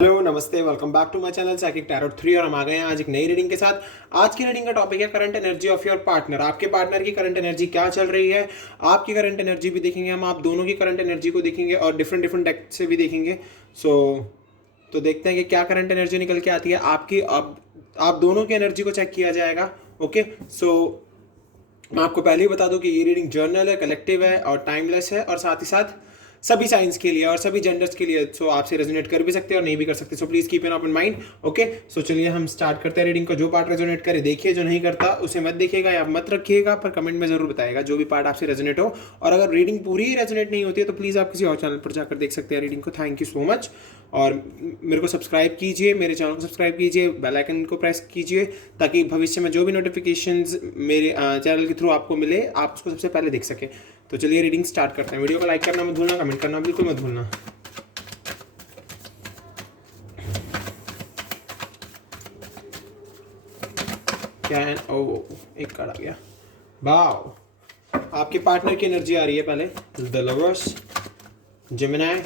Hello नमस्ते, welcome back to my channel psychic tarot 3 और हम आ गए हैं आज एक नई रीडिंग के साथ। आज की रीडिंग का टॉपिक है current energy of your partner. आपके पार्टनर की करंट एनर्जी क्या चल रही है, आपकी करंट एनर्जी भी देखेंगे हम, आप दोनों की करंट एनर्जी को देखेंगे और डिफरेंट डिफरेंट डेक से भी देखेंगे। तो देखते हैं कि क्या करंट एनर्जी निकल के आती है आपकी। अब आप दोनों की एनर्जी को चेक किया जाएगा। ओके, सो मैं आपको पहले ही बता दूं कि ये रीडिंग जर्नल है, कलेक्टिव है और टाइमलेस है और साथ ही साथ सभी साइंस के लिए और सभी जेंडर्स के लिए। सो आपसे रेजोनेट कर भी सकते हैं और नहीं भी कर सकते। So please keep an open mind. Okay, so चलिए हम स्टार्ट करते हैं रीडिंग को। जो पार्ट रेजोनेट करे देखिए, जो नहीं करता उसे मत देखिएगा या मत रखिएगा, पर कमेंट में जरूर बताएगा जो भी पार्ट आपसे रेजोनेट हो। और अगर रीडिंग पूरी ही रेजोनेट नहीं होती है तो प्लीज़ आप किसी और चैनल पर जाकर देख सकते हैं रीडिंग को। Thank you so much. और मेरे को सब्सक्राइब कीजिए, मेरे चैनल को सब्सक्राइब कीजिए, बेल आइकन को प्रेस कीजिए ताकि भविष्य में जो भी नोटिफिकेशंस मेरे चैनल के थ्रू आपको मिले आप उसको सबसे पहले देख सकें। तो चलिए रीडिंग स्टार्ट करते हैं। वीडियो को लाइक करना मत भूलना, कमेंट करना बिल्कुल मत भूलना। क्या है? ओ, एक कार्ड आ गया। वाओ, आपके पार्टनर की एनर्जी आ रही है। पहले the lovers, Gemini,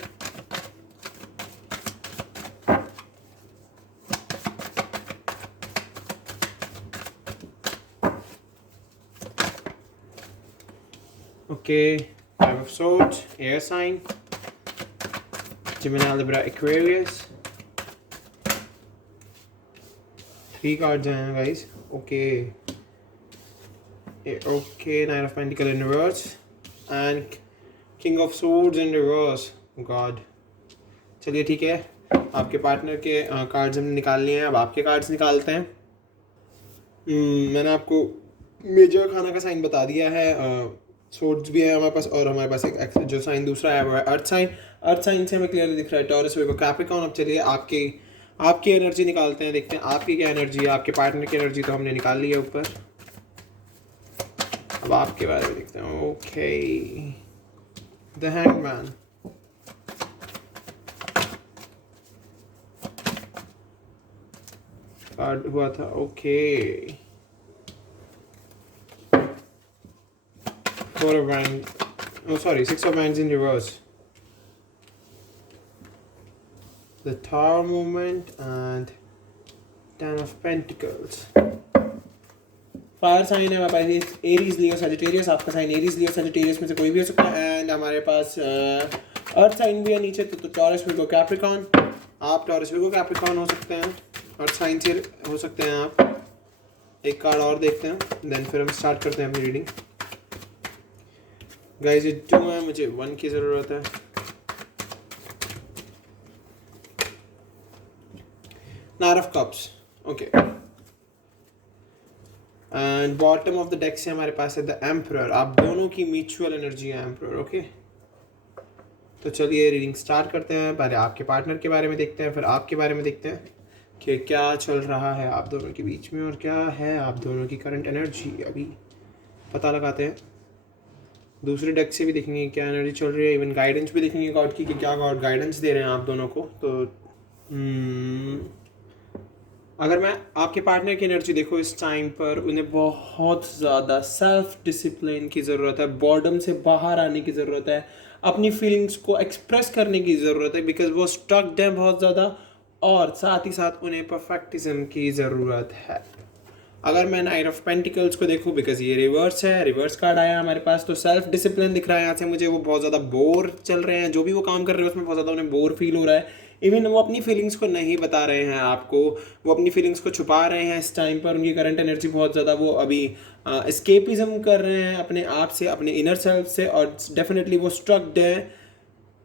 okay, Five of Swords, air sign, Gemini, Libra, Aquarius. 3 cards हैं guys. Okay, Nine of Pentacles in reverse and King of Swords in reverse. God. चलिए ठीक है, आपके पार्टनर के कार्ड्स हमने निकाल लिए हैं। अब आपके कार्ड्स निकालते हैं। मैंने आपको मेजर खाना का साइन बता दिया है। सोर्ड्स भी है हमारे पास और हमारे पास एक जो साइन दूसरा है वो है अर्थ साइन। अर्थ साइन से हमें क्लियरली दिख रहा है टॉरस, वीगो, कैप्रिकॉर्न। अब चलिए आपकी एनर्जी निकालते हैं, देखते हैं आपकी क्या एनर्जी है। आपके पार्टनर की एनर्जी तो हमने निकाल ली है ऊपर, अब आपके बारे में देखते हैं। ओके, द हैंगमैन, कार्ड हुआ था। Okay, Four of Wands, oh sorry, Six of Wands in reverse. The Tower movement and Ten of Pentacles. Fire sign है हमारे पास एरीज, लियो, सजिटेरियस। आपका साइन एरीज, लियो, सजिटेरियस में से कोई भी हो सकता है। एंड हमारे पास अर्थ साइन भी है नीचे, तो टॉरस, वीगो, कैप्रिकॉर्न। आप टॉरस, वीगो, कैप्रिकॉर्न हो सकते हैं, अर्थ साइन से हो सकते हैं आप। एक कार्ड और देखते हैं, देन फिर हम स्टार्ट करते हैं अपनी रीडिंग। गाइस ये 2 है, मुझे 1 की ज़रूरत है। Nine of cups, okay. And bottom of the deck से हमारे पास है द एम्परर। आप दोनों की म्यूचुअल एनर्जी है एम्परर। ओके, तो चलिए रीडिंग स्टार्ट करते हैं। पहले आपके पार्टनर के बारे में देखते हैं, फिर आपके बारे में देखते हैं कि क्या चल रहा है आप दोनों के बीच में और क्या है आप दोनों की करंट एनर्जी। अभी पता लगाते हैं। दूसरे डेक से भी देखेंगे क्या एनर्जी चल रही है, इवन गाइडेंस भी देखेंगे गॉड की कि क्या गॉड गाइडेंस दे रहे हैं आप दोनों को। तो अगर मैं आपके पार्टनर की एनर्जी देखो इस टाइम पर, उन्हें बहुत ज़्यादा सेल्फ डिसिप्लिन की ज़रूरत है, बॉर्डम से बाहर आने की ज़रूरत है, अपनी फीलिंग्स को एक्सप्रेस करने की ज़रूरत है, बिकॉज वो स्टक्ड हैं बहुत ज़्यादा, और साथ ही साथ उन्हें परफेक्टिज्म की ज़रूरत है। अगर मैं नाइट ऑफ पेंटिकल्स को देखूं, बिकॉज ये रिवर्स है, रिवर्स कार्ड आया हमारे पास, तो सेल्फ डिसिप्लिन दिख रहा है यहाँ से मुझे। वो बहुत ज़्यादा बोर चल रहे हैं, जो भी वो काम कर रहे हैं उसमें बहुत ज़्यादा उन्हें बोर फील हो रहा है। इवन वो अपनी फीलिंग्स को नहीं बता रहे हैं आपको, वो अपनी फीलिंग्स को छुपा रहे हैं इस टाइम पर। उनकी करंट एनर्जी बहुत ज़्यादा, वो अभी एस्केपिज्म कर रहे हैं अपने आप से, अपने इनर सेल्फ से, और डेफिनेटली वो स्ट्रक्ड है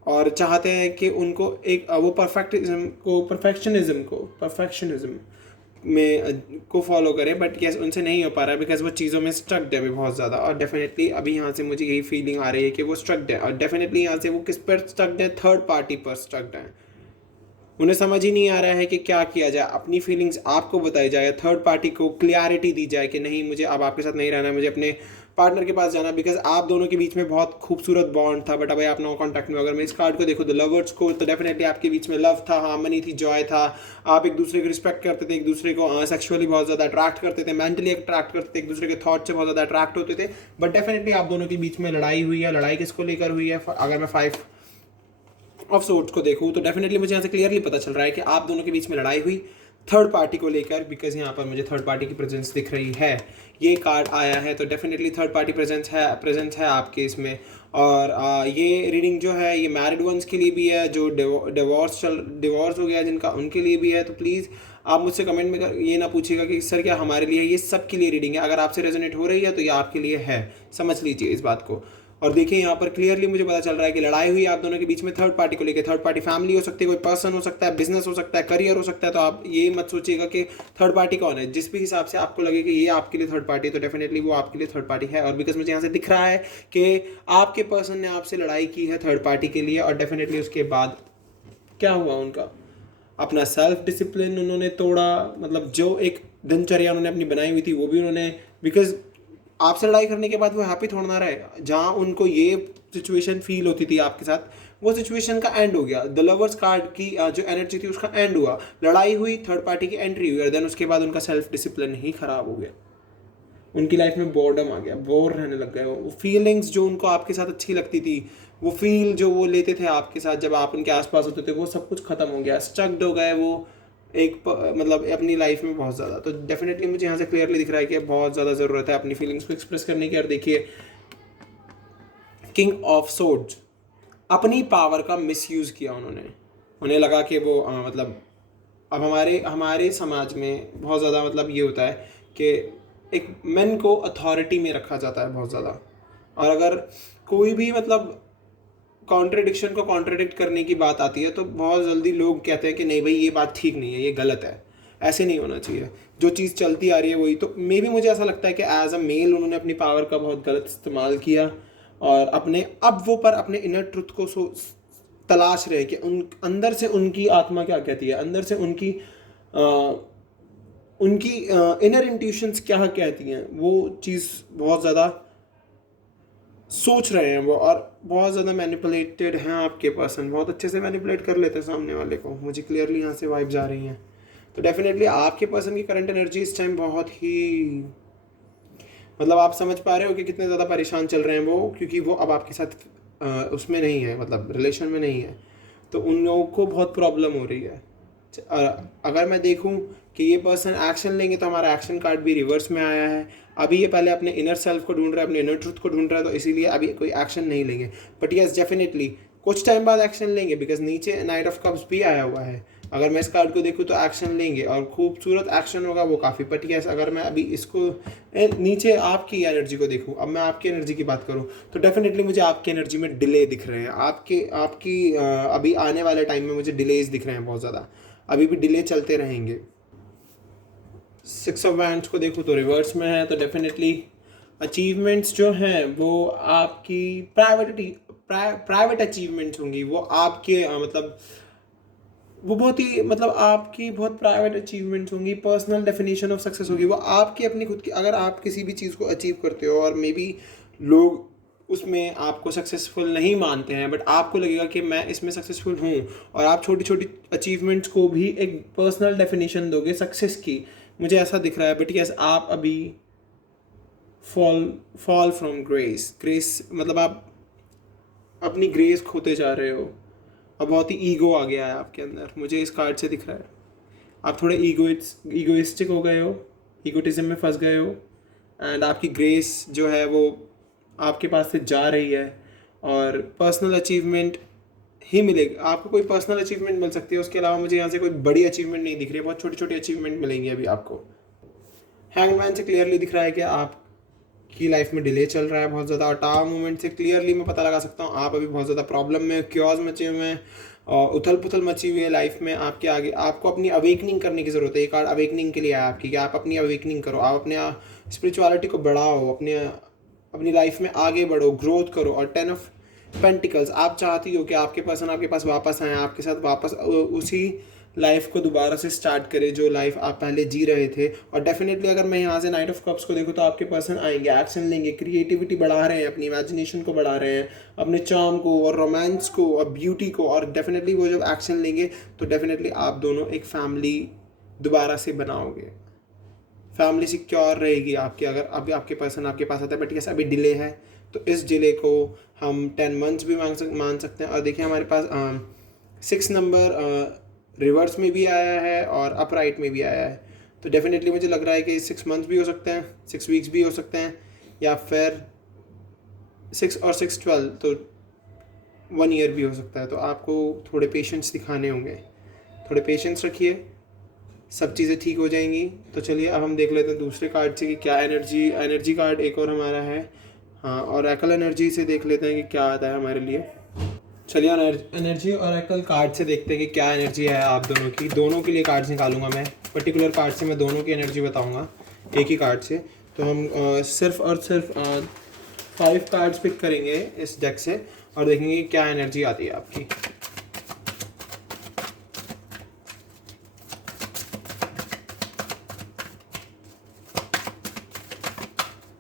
और चाहते हैं कि उनको एक वो परफेक्शनिज्म में को फॉलो करें, बट यस उनसे नहीं हो पा रहा है बिकॉज वो चीज़ों में स्ट्रक्ड है अभी बहुत ज़्यादा। और डेफिनेटली अभी यहाँ से मुझे यही फीलिंग आ रही है कि वो स्ट्रक्ड है, और डेफिनेटली यहाँ से वो किस पर स्ट्रक्ड है, थर्ड पार्टी पर स्ट्रक्ड है। उन्हें समझ ही नहीं आ रहा है कि क्या किया जाए, अपनी फीलिंग्स आपको बताई जाए, थर्ड पार्टी को क्लियरिटी दी जाए कि नहीं मुझे अब आपके साथ नहीं रहना है, मुझे अपने पार्टनर के पास जाना, बिकॉज आप दोनों के बीच में बहुत खूबसूरत बॉन्ड था, बट अभी आप नो कॉन्टैक्ट में। अगर मैं इस कार्ड को देखो द लवर्स को, तो डेफिनेटली आपके बीच में लव था, हार्मनी थी, जॉय था, आप एक दूसरे को रिस्पेक्ट करते थे, एक दूसरे को सेक्सुअली बहुत ज़्यादा अट्रैक्ट करते थे, मेंटली अट्रैक्ट करते थे, एक दूसरे के थॉट से बहुत ज़्यादा अट्रैक्ट होते थे। बट डेफिनेटली आप दोनों के बीच में लड़ाई हुई है। लड़ाई किसको लेकर हुई है? अगर मैं ऑफ सोर्ट्स को देखूँ तो डेफिनेटली मुझे यहाँ से क्लियरली पता चल रहा है कि आप दोनों के बीच में लड़ाई हुई थर्ड पार्टी को लेकर, बिकॉज यहाँ पर मुझे थर्ड पार्टी की प्रेजेंस दिख रही है। ये कार्ड आया है तो डेफिनेटली थर्ड पार्टी प्रेजेंस है आपके इसमें। और ये रीडिंग जो है ये मैरिड वंस के लिए भी है, जो डिवोर्स हो गया जिनका, उनके लिए भी है। तो प्लीज़ आप मुझसे कमेंट में ये ना पूछिएगा कि सर क्या हमारे लिए है, ये सब के लिए रीडिंग है। अगर आपसे रेजोनेट हो रही है तो ये आपके लिए है, समझ लीजिए इस बात को। और देखिए यहाँ पर क्लियरली मुझे पता चल रहा है कि लड़ाई हुई आप दोनों के बीच में थर्ड पार्टी को लेकर। थर्ड पार्टी फैमिली हो सकती है, कोई पर्सन हो सकता है, बिजनेस हो सकता है, करियर हो सकता है। तो आप ये मत सोचिएगा कि थर्ड पार्टी कौन है। जिस भी हिसाब से आपको लगे कि ये आपके लिए थर्ड पार्टी है तो डेफिनेटली वो आपके लिए थर्ड पार्टी है। और बिकॉज मुझे यहाँ से दिख रहा है कि आपके पर्सन ने आपसे लड़ाई की है थर्ड पार्टी के लिए, और डेफिनेटली उसके बाद क्या हुआ, उनका अपना सेल्फ डिसिप्लिन उन्होंने तोड़ा। मतलब जो एक दिनचर्या उन्होंने अपनी बनाई हुई थी वो भी उन्होंने, बिकॉज आपसे लड़ाई करने के बाद वो हैप्पी थोड़ा ना रहे। जहाँ उनको ये सिचुएशन फील होती थी आपके साथ, वो सिचुएशन का एंड हो गया। द लवर्स कार्ड की जो एनर्जी थी उसका एंड हुआ, लड़ाई हुई, थर्ड पार्टी की एंट्री हुई, और देन उसके बाद उनका सेल्फ डिसिप्लिन ही खराब हो गया। उनकी लाइफ में बोर्डम आ गया, बोर रहने लग गए। वो फीलिंग्स जो उनको आपके साथ अच्छी लगती थी, वो फील जो वो लेते थे आपके साथ जब आप उनके आसपास होते थे, वो सब कुछ खत्म हो गया। स्टक्ड हो गए वो मतलब अपनी लाइफ में बहुत ज़्यादा। तो डेफिनेटली मुझे यहाँ से क्लियरली दिख रहा है कि बहुत ज़्यादा ज़रूरत है अपनी फीलिंग्स को एक्सप्रेस करने की। और देखिए किंग ऑफ सोर्ड्स, अपनी पावर का मिसयूज़ किया उन्होंने। उन्हें लगा कि वो मतलब अब हमारे समाज में बहुत ज़्यादा मतलब ये होता है कि एक मेन को अथॉरिटी में रखा जाता है बहुत ज़्यादा। और अगर कोई भी मतलब कॉन्ट्रडिक्शन को कॉन्ट्रडिक्ट करने की बात आती है तो बहुत जल्दी लोग कहते हैं कि नहीं भाई ये बात ठीक नहीं है, ये गलत है, ऐसे नहीं होना चाहिए। जो चीज़ चलती आ रही है वही। तो मे भी मुझे ऐसा लगता है कि एज अ मेल उन्होंने अपनी पावर का बहुत गलत इस्तेमाल किया, और अब वो पर अपने इनर ट्रुथ को तलाश रहे कि उन अंदर से उनकी आत्मा क्या कहती है, अंदर से उनकी इनर इंट्यूशंस क्या कहती हैं। वो चीज़ बहुत ज़्यादा सोच रहे हैं वो, और बहुत ज़्यादा मैनिपुलेटेड हैं आपके पर्सन। बहुत अच्छे से मैनिपुलेट कर लेते हैं सामने वाले को। मुझे क्लियरली यहाँ से वाइब्स आ रही हैं। तो डेफिनेटली आपके पर्सन की करंट एनर्जी इस टाइम बहुत ही मतलब आप समझ पा रहे हो कि कितने ज़्यादा परेशान चल रहे हैं वो, क्योंकि वो अब आपके साथ उसमें नहीं है, मतलब रिलेशन में नहीं है। तो उन लोगों को बहुत प्रॉब्लम हो रही है। अगर मैं देखूं कि ये पर्सन एक्शन लेंगे तो हमारा एक्शन कार्ड भी रिवर्स में आया है। अभी ये पहले अपने इनर सेल्फ को ढूंढ रहा है, अपने इनर ट्रुथ को ढूंढ रहा है, तो इसीलिए अभी कोई एक्शन नहीं लेंगे। बट यस डेफिनेटली कुछ टाइम बाद एक्शन लेंगे, बिकॉज नीचे नाइट ऑफ कप्स भी आया हुआ है। अगर मैं इस कार्ड को देखूँ तो एक्शन लेंगे, और खूबसूरत एक्शन होगा वो काफ़ी। बट यस अगर मैं अभी इसको नीचे आपकी एनर्जी को देखूँ, अब मैं आपकी एनर्जी की बात करूँ तो डेफिनेटली मुझे आपकी एनर्जी में डिले दिख रहे हैं। आपकी अभी आने वाले टाइम में मुझे डिलेज दिख रहे हैं बहुत ज़्यादा, अभी भी डिले चलते रहेंगे। 6 ऑफ वैंड्स को देखूँ तो रिवर्स में है। तो डेफिनेटली अचीवमेंट्स जो हैं वो आपकी प्राइवेट अचीवमेंट्स होंगी। वो आपके मतलब वो बहुत ही मतलब आपकी बहुत प्राइवेट अचीवमेंट्स होंगी। पर्सनल डेफिनेशन ऑफ सक्सेस होगी वो आपकी अपनी खुद की। अगर आप किसी भी चीज़ को अचीव करते हो और मे बी लोग उसमें आपको सक्सेसफुल नहीं मानते हैं, बट आपको लगेगा कि मैं इसमें सक्सेसफुल हूँ, और आप छोटी छोटी अचीवमेंट्स को भी एक पर्सनल डेफिनेशन दोगे सक्सेस की। मुझे ऐसा दिख रहा है। बट यस आप अभी फॉल फ्रॉम ग्रेस मतलब आप अपनी ग्रेस खोते जा रहे हो, और बहुत ही ईगो आ गया है आपके अंदर, मुझे इस कार्ड से दिख रहा है। आप थोड़े ईगोइस्टिक हो गए हो, ईगोटिज्म में फंस गए हो, एंड आपकी ग्रेस जो है वो आपके पास से जा रही है। और पर्सनल अचीवमेंट ही मिलेगा आपको, कोई पर्सनल अचीवमेंट मिल सकती है। उसके अलावा मुझे यहाँ से कोई बड़ी अचीवमेंट नहीं दिख रही है, बहुत छोटी छोटी अचीवमेंट मिलेंगी अभी आपको। हैंगमैन से क्लियरली दिख रहा है कि आपकी लाइफ में डिले चल रहा है बहुत ज़्यादा। और टावर मूवमेंट से क्लियरली मैं पता लगा सकता हूँ आप अभी बहुत ज़्यादा प्रॉब्लम में, क्योज मचे हुए हैं, और उथल पुथल मची हुई है लाइफ में आपके आगे। आपको अपनी अवेकनिंग करने की ज़रूरत है। ये कार्ड अवेकनिंग के लिए है आपकी, कि आप अपनी अवेकनिंग करो, आप अपने स्पिरिचुअलिटी को बढ़ाओ, अपनी लाइफ में आगे बढ़ो, ग्रोथ करो। और 10 ऑफ पेंटिकल्स, आप चाहती हो कि आपके पर्सन आपके पास वापस आए, आपके साथ वापस उसी लाइफ को दोबारा से स्टार्ट करें जो लाइफ आप पहले जी रहे थे। और डेफिनेटली अगर मैं यहाँ से नाइट ऑफ कप्स को देखूँ तो आपके पर्सन आएंगे, एक्शन लेंगे, क्रिएटिविटी बढ़ा रहे हैं, अपनी इमेजिनेशन को बढ़ा रहे हैं, अपने चार्म को और रोमांस को और ब्यूटी को। और डेफिनेटली वो जब एक्शन लेंगे तो डेफिनेटली आप दोनों एक फैमिली दोबारा से बनाओगे, फैमिली सिक्योर रहेगी आपकी। अगर अभी आपके पर्सन आपके पास आता है, बट यस अभी डिले है, तो इस डिले को हम 10 मंथ्स भी मान सकते हैं। और देखिए हमारे पास 6 नंबर रिवर्स में भी आया है और अपराइट में भी आया है। तो डेफिनेटली मुझे लग रहा है कि 6 मंथ्स भी हो सकते हैं, 6 वीक्स भी हो सकते हैं, या फिर 6 और 6 12, तो 1 ईयर भी हो सकता है। तो आपको थोड़े पेशेंस दिखाने होंगे, थोड़े पेशेंस रखिए, सब चीज़ें ठीक हो जाएंगी। तो चलिए अब हम देख लेते हैं दूसरे कार्ड से कि क्या एनर्जी कार्ड एक और हमारा है। हाँ, और एकल एनर्जी से देख लेते हैं कि क्या आता है हमारे लिए। चलिए एनर्जी और एकल कार्ड से देखते हैं कि क्या एनर्जी है आप दोनों की। दोनों के लिए कार्ड्स निकालूंगा मैं, पर्टिकुलर कार्ड से मैं दोनों की एनर्जी बताऊंगा, एक ही कार्ड से। तो हम सिर्फ और सिर्फ 5 कार्ड्स पिक करेंगे इस डेक से और देखेंगे कि क्या एनर्जी आती है आपकी।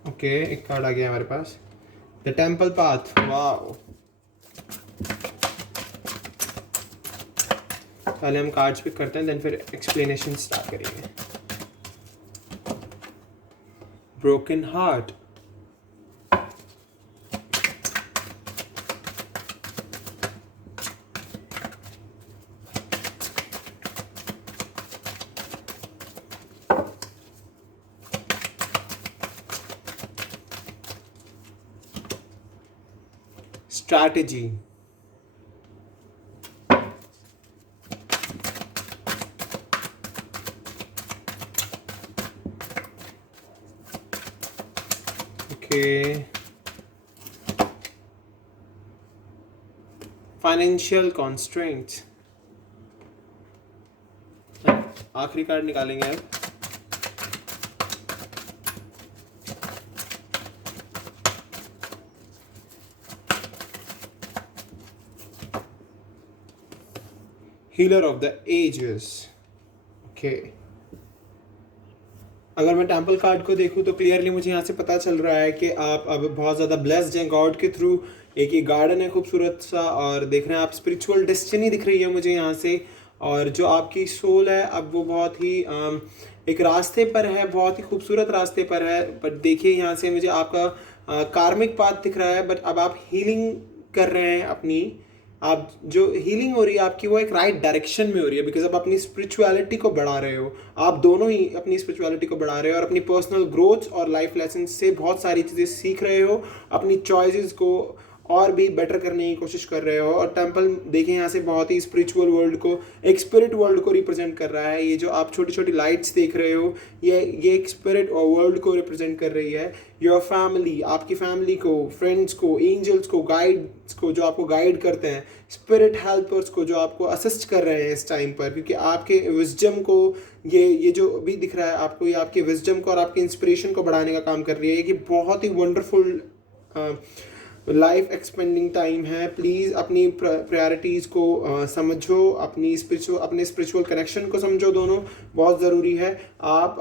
ओके, एक कार्ड आ गया हमारे पास, द टेम्पल पाथ। वाओ, पहले हम कार्ड्स पिक करते हैं, देन फिर एक्सप्लेनेशन स्टार्ट करेंगे। Broken heart, strategy, okay, financial constraints. आखिरी कार्ड निकालेंगे अब, healer of the ages. Okay, अगर मैं टेम्पल कार्ड को देखूं तो क्लियरली मुझे यहाँ से पता चल रहा है कि आप अब बहुत ज़्यादा ब्लेस्ड हैं गॉड के थ्रू। एक ये गार्डन है खूबसूरत सा, और देख रहे हैं आप स्पिरिचुअल डेस्टिनी दिख रही है मुझे यहाँ से। और जो आपकी सोल है अब वो बहुत ही एक रास्ते पर है, बहुत ही खूबसूरत रास्ते पर है। बट देखिए यहाँ से मुझे आपका कार्मिक पाथ दिख रहा है, बट अब आप हीलिंग कर रहे हैं अपनी। आप जो हीलिंग हो रही है आपकी वो एक राइट डायरेक्शन में हो रही है, बिकॉज आप अपनी स्पिरिचुअलिटी को बढ़ा रहे हो। आप दोनों ही अपनी स्पिरिचुअलिटी को बढ़ा रहे हो और अपनी पर्सनल ग्रोथ और लाइफ लेसन से बहुत सारी चीज़ें सीख रहे हो, अपनी चॉइसेस को और भी बेटर करने की कोशिश कर रहे हो। और टेम्पल देखिए यहाँ से बहुत ही स्पिरिचुअल वर्ल्ड को, एक स्पिरिट वर्ल्ड को रिप्रेजेंट कर रहा है। ये जो आप छोटी छोटी लाइट्स देख रहे हो, ये एक स्पिरिट और वर्ल्ड को रिप्रेजेंट कर रही है। योर फैमिली, आपकी फैमिली को, फ्रेंड्स को, एंजल्स को, गाइड्स को जो आपको गाइड करते हैं, स्पिरिट हेल्पर्स को जो आपको असिस्ट कर रहे हैं इस टाइम पर, क्योंकि आपके विजडम को ये जो भी दिख रहा है आपको, ये आपके विजडम को और आपके इंस्पिरेशन को बढ़ाने का काम कर रही है। ये बहुत ही वंडरफुल लाइफ एक्सपेंडिंग टाइम है। प्लीज़ अपनी प्रायोरिटीज़ को समझो, अपने स्पिरिचुअल कनेक्शन को समझो, दोनों बहुत ज़रूरी है। आप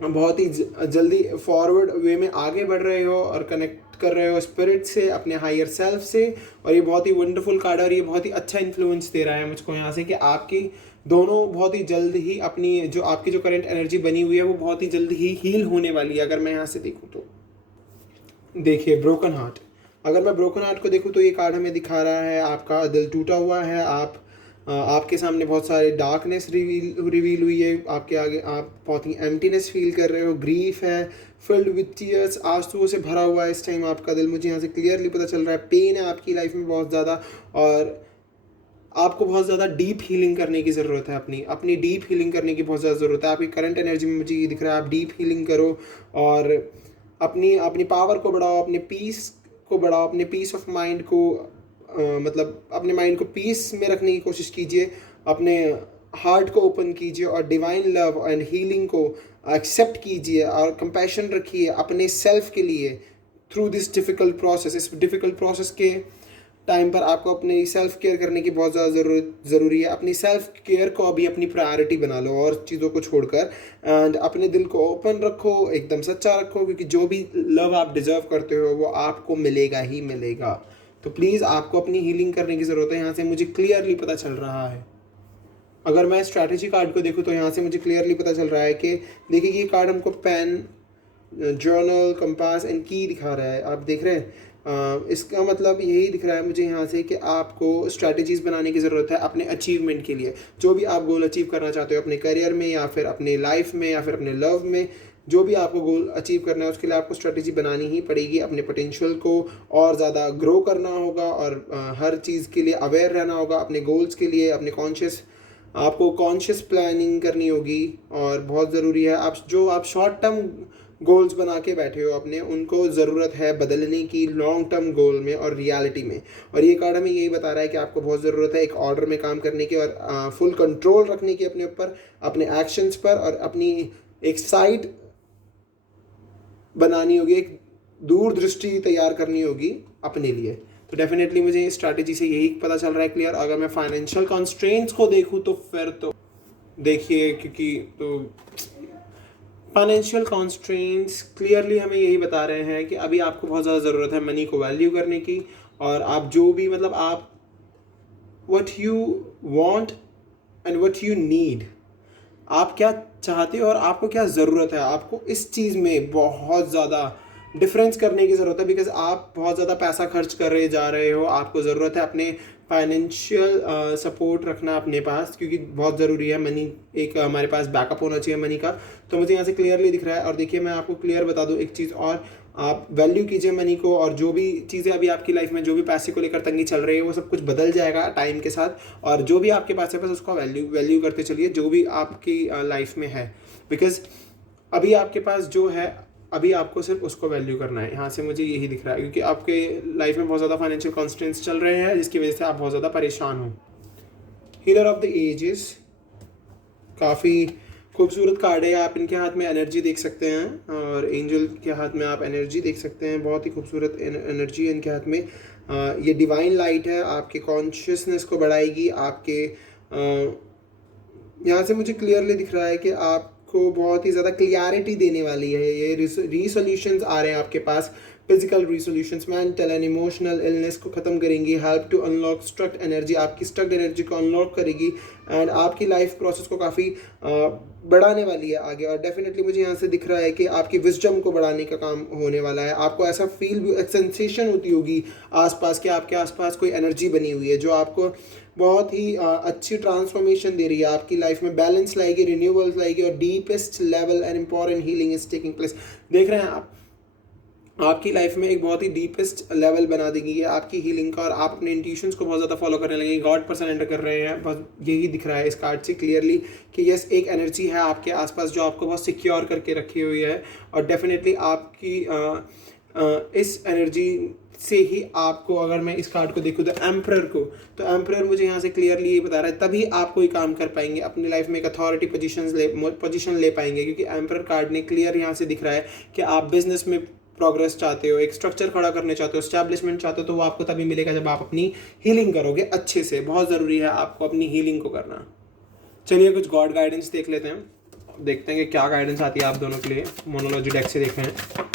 बहुत ही जल्दी फॉरवर्ड वे में आगे बढ़ रहे हो और कनेक्ट कर रहे हो स्पिरिट से, अपने हायर सेल्फ से। और ये बहुत ही वंडरफुल कार्ड है और ये बहुत ही अच्छा इन्फ्लुएंस दे रहा है मुझको यहाँ से कि आपकी दोनों बहुत ही जल्द ही अपनी जो आपकी जो करंट एनर्जी बनी हुई है वो बहुत ही जल्द ही हील होने वाली है। अगर मैं यहाँ से देखूँ तो देखिए ब्रोकन हार्ट, अगर मैं ब्रोकन हार्ट को देखूँ तो ये कार्ड हमें दिखा रहा है आपका दिल टूटा हुआ है। आपके सामने बहुत सारे डार्कनेस रिवील हुई है आपके आगे, आप बहुत ही एम्प्टीनेस फील कर रहे हो, ग्रीफ है, फिल्ड विथ टीयर्स, आंसुओं से भरा हुआ है इस टाइम आपका दिल। मुझे यहाँ से क्लियरली पता चल रहा है पेन है आपकी लाइफ में बहुत ज़्यादा, और आपको बहुत ज़्यादा डीप हीलिंग करने की ज़रूरत है। अपनी डीप हीलिंग करने की बहुत ज़्यादा ज़रूरत है। आपकी करंट एनर्जी में मुझे ये दिख रहा है आप डीप हीलिंग करो और अपनी अपनी पावर को बढ़ाओ, अपने पीस को बढ़ाओ, अपने पीस ऑफ माइंड को मतलब अपने माइंड को पीस में रखने की कोशिश कीजिए, अपने हार्ट को ओपन कीजिए और डिवाइन लव एंड हीलिंग को एक्सेप्ट कीजिए और कंपैशन रखिए अपने सेल्फ के लिए थ्रू दिस डिफ़िकल्ट प्रोसेस। इस डिफ़िकल्ट प्रोसेस के टाइम पर आपको अपनी सेल्फ केयर करने की बहुत ज़्यादा ज़रूरी है। अपनी सेल्फ केयर को अभी अपनी प्रायोरिटी बना लो और चीज़ों को छोड़कर, एंड अपने दिल को ओपन रखो, एकदम सच्चा रखो, क्योंकि जो भी लव आप डिज़र्व करते हो वो आपको मिलेगा ही मिलेगा। तो प्लीज़ आपको अपनी हीलिंग करने की ज़रूरत है, यहाँ से मुझे क्लियरली पता चल रहा है। अगर मैं स्ट्रैटेजी कार्ड को देखूँ तो यहाँ से मुझे क्लियरली पता चल रहा है कि देखिए ये कार्ड हमको पेन, जर्नल, कंपास एंड की दिखा रहा है। आप देख रहे हैं इसका मतलब यही दिख रहा है मुझे यहाँ से कि आपको स्ट्रैटेजीज़ बनाने की ज़रूरत है अपने अचीवमेंट के लिए। जो भी आप गोल अचीव करना चाहते हो अपने करियर में या फिर अपनी लाइफ में या फिर अपने लव में, जो भी आपको गोल अचीव करना है उसके लिए आपको स्ट्रेटजी बनानी ही पड़ेगी। अपने पोटेंशियल को और ज़्यादा ग्रो करना होगा और हर चीज़ के लिए अवेयर रहना होगा। अपने गोल्स के लिए आपको कॉन्शियस प्लानिंग करनी होगी। और बहुत ज़रूरी है आप शॉर्ट टर्म गोल्स बना के बैठे हो अपने, उनको ज़रूरत है बदलने की लॉन्ग टर्म गोल में और रियलिटी में। और ये कार्ड हमें यही बता रहा है कि आपको बहुत ज़रूरत है एक ऑर्डर में काम करने की और फुल कंट्रोल रखने की अपने ऊपर, अपने एक्शंस पर, और अपनी एक साइड बनानी होगी, एक दूरदृष्टि तैयार करनी होगी अपने लिए। तो डेफिनेटली मुझे इस स्ट्रैटेजी से यही पता चल रहा है क्लियर। अगर मैं फाइनेंशियल कॉन्स्ट्रेंट्स को देखूँ तो फिर तो देखिए, क्योंकि तो फाइनेंशियल कॉन्स्ट्रेंट्स क्लियरली हमें यही बता रहे हैं कि अभी आपको बहुत ज़्यादा ज़रूरत है मनी को वैल्यू करने की। और आप जो भी मतलब आप what you want and what you need, आप क्या चाहते हो और आपको क्या ज़रूरत है, आपको इस चीज़ में बहुत ज़्यादा डिफरेंस करने की ज़रूरत है। बिकॉज आप बहुत ज़्यादा पैसा खर्च कर रहे जा रहे हो, आपको ज़रूरत है अपने फाइनेंशियल सपोर्ट रखना अपने पास, क्योंकि बहुत ज़रूरी है मनी, एक हमारे पास बैकअप होना चाहिए मनी का। तो मुझे यहाँ से क्लियरली दिख रहा है। और देखिए मैं आपको क्लियर बता दूँ एक चीज़ और, आप वैल्यू कीजिए मनी को। और जो भी चीज़ें अभी आपकी लाइफ में जो भी पैसे को लेकर तंगी चल रही है वो सब कुछ बदल जाएगा टाइम के साथ। और जो भी आपके पास है बस उसको वैल्यू करते चलिए जो भी आपकी लाइफ में है। बिकॉज अभी आपके पास जो है अभी आपको सिर्फ उसको वैल्यू करना है। यहाँ से मुझे यही दिख रहा है, क्योंकि आपके लाइफ में बहुत ज़्यादा फाइनेंशियल कॉन्स्टेंट्स चल रहे हैं जिसकी वजह से आप बहुत ज़्यादा परेशान हो। हीलर ऑफ द एजेस काफ़ी खूबसूरत कार्ड है। आप इनके हाथ में एनर्जी देख सकते हैं और एंजल के हाथ में आप एनर्जी देख सकते हैं। बहुत ही खूबसूरत एनर्जी है इनके हाथ में। ये डिवाइन लाइट है, आपके कॉन्शियसनेस को बढ़ाएगी। आपके यहाँ से मुझे क्लियरली दिख रहा है कि आपको बहुत ही ज़्यादा क्लियरिटी देने वाली है। ये रिसोल्यूशंस आ रहे हैं आपके पास, physical resolutions, mental and emotional illness को ख़त्म करेंगी। Help to unlock stuck energy, आपकी स्ट्रक्ट एनर्जी को अनलॉक करेगी एंड आपकी लाइफ प्रोसेस को काफ़ी बढ़ाने वाली है आगे। और डेफिनेटली मुझे यहाँ से दिख रहा है कि आपकी विजडम को बढ़ाने का काम होने वाला है। आपको ऐसा सेंसेशन होती होगी आसपास कि आपके आसपास कोई एनर्जी बनी हुई है जो आपको बहुत ही अच्छी ट्रांसफॉर्मेशन दे रही है, आपकी लाइफ में बैलेंस लाएगी, रिन्यूअल्स लाएगी और deepest level and important healing is taking place. देख रहे हैं आप, आपकी लाइफ में एक बहुत ही डीपेस्ट लेवल बना देगी ये आपकी हीलिंग का। और आप अपने इंट्यूशंस को बहुत ज़्यादा फॉलो करने लगेंगे, गॉड पर सरेंडर कर रहे हैं। बस यही दिख रहा है इस कार्ड से क्लियरली कि यस, एक एनर्जी है आपके आसपास जो आपको बहुत सिक्योर करके रखी हुई है। और डेफिनेटली आपकी इस एनर्जी से ही आपको, अगर मैं इस कार्ड को देखूँ तो एम्परर मुझे यहाँ से क्लियरली ये बता रहा है तभी आप कोई काम कर पाएंगे अपनी लाइफ में, एक अथॉरिटी पोजीशन ले पाएंगे। क्योंकि एम्परर कार्ड ने क्लियर यहाँ से दिख रहा है कि आप बिजनेस में प्रोग्रेस चाहते हो, एक स्ट्रक्चर खड़ा करने चाहते हो, एस्टैब्लिशमेंट चाहते हो, तो वो आपको तभी मिलेगा जब आप अपनी हीलिंग करोगे अच्छे से। बहुत ज़रूरी है आपको अपनी हीलिंग को करना। चलिए कुछ गॉड गाइडेंस देख लेते हैं, देखते हैं कि क्या गाइडेंस आती है आप दोनों के लिए। मोनोलॉजी डेक से देख रहे हैं।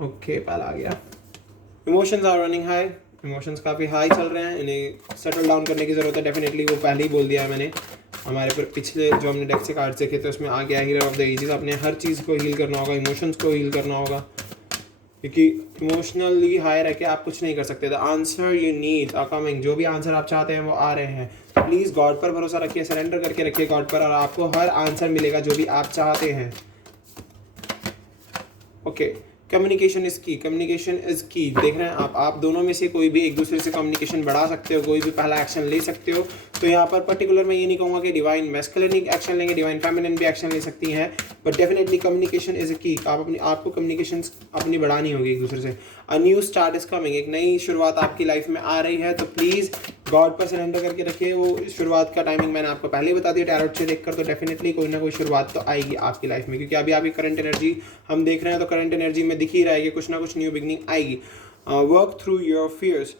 ओके, पहला आ गया। Emotions are running high, emotions काफ़ी हाई चल रहे हैं, इन्हें सेटल डाउन करने की ज़रूरत है। डेफिनेटली वो पहले ही बोल दिया है मैंने, हमारे पर पिछले जो हमने डेक से कार्ड्स देखे थे उसमें आ गया हीलर ऑफ द एजेस। अपने हर चीज़ को हील करना होगा, इमोशंस को हील करना होगा, क्योंकि इमोशनली हाई रह के आप कुछ नहीं कर सकते। The answer you need are coming, जो भी आंसर आप चाहते हैं वो आ रहे हैं। प्लीज़ गॉड पर भरोसा रखिए, सरेंडर करके रखिए गॉड पर, और आपको हर आंसर मिलेगा जो भी आप चाहते हैं। ओके, कम्युनिकेशन इज़ की, कम्युनिकेशन इज़ की। देख रहे हैं आप दोनों में से कोई भी एक दूसरे से कम्युनिकेशन बढ़ा सकते हो, कोई भी पहला एक्शन ले सकते हो। तो यहाँ पर पर्टिकुलर मैं ये नहीं कहूँगा कि डिवाइन मैस्कुलिन एक्शन लेंगे, डिवाइन फेमिनिन भी एक्शन ले सकती हैं, बट डेफिनेटली कम्युनिकेशन इज़ की। आपको कम्युनिकेशन अपनी बढ़ानी होगी एक दूसरे से। A new start is coming, एक नई शुरुआत आपकी लाइफ में आ रही है। तो प्लीज़ गॉड पर सरेंडर करके रखिए। वो शुरुआत का टाइमिंग मैंने आपको पहले ही बता दिया टैरोट से देखकर। तो डेफिनेटली कोई ना कोई शुरुआत तो आएगी आपकी लाइफ में, क्योंकि अभी आपकी करंट एनर्जी हम देख रहे हैं, तो करंट एनर्जी में दिख ही रहा है कि कुछ ना कुछ न्यू बिगनिंग आएगी। Work through your fears.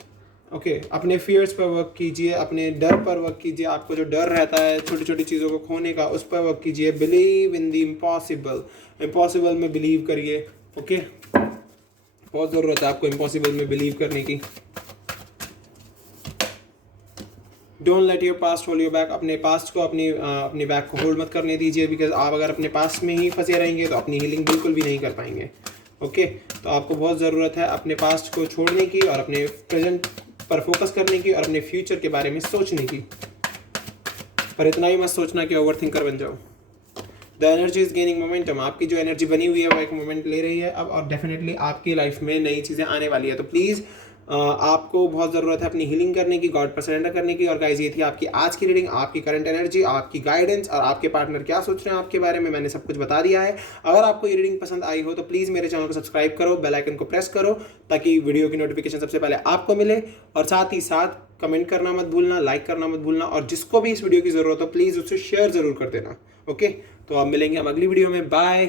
Okay, अपने फियर्स पर वर्क कीजिए, अपने डर पर वर्क कीजिए। आपको जो डर रहता है छोटी छोटी चीज़ों को खोने का, उस पर वर्क कीजिए। Believe in the impossible, impossible में बिलीव करिए। ओके, बहुत ज़रूरत है आपको इम्पॉसिबल में बिलीव करने की। Don't let your past hold you back, अपने पास्ट को अपनी बैक को होल्ड मत करने दीजिए। बिकॉज आप अगर अपने पास्ट में ही फंसे रहेंगे तो अपनी हीलिंग बिल्कुल भी नहीं कर पाएंगे। ओके, तो आपको बहुत ज़रूरत है अपने पास्ट को छोड़ने की और अपने प्रेजेंट पर फोकस करने की और अपने फ्यूचर के बारे में सोचने की। पर इतना भी मत सोचना कि ओवर थिंकर बन जाओ। The energy is gaining momentum, आपकी जो एनर्जी बनी हुई है वो एक मोमेंट ले रही है अब, और डेफिनेटली आपकी लाइफ में नई चीज़ें आने वाली है। तो प्लीज़ आपको बहुत ज़रूरत है अपनी हीलिंग करने की, गॉड पर सरेंडर करने की। और गाइज, ये थी आपकी आज की रीडिंग, आपकी करंट एनर्जी, आपकी गाइडेंस और आपके पार्टनर क्या सोच रहे हैं आपके बारे में, मैंने सब कुछ बता दिया है। अगर आपको ये रीडिंग पसंद आई हो तो प्लीज़ मेरे चैनल को सब्सक्राइब करो, बेल आइकन को प्रेस करो ताकि वीडियो की नोटिफिकेशन सबसे पहले आपको मिले। और साथ ही साथ कमेंट करना मत भूलना, लाइक करना मत भूलना, और जिसको भी इस वीडियो की ज़रूरत हो प्लीज़ उससे शेयर ज़रूर कर देना। ओके, तो अब मिलेंगे हम अगली वीडियो में। बाय।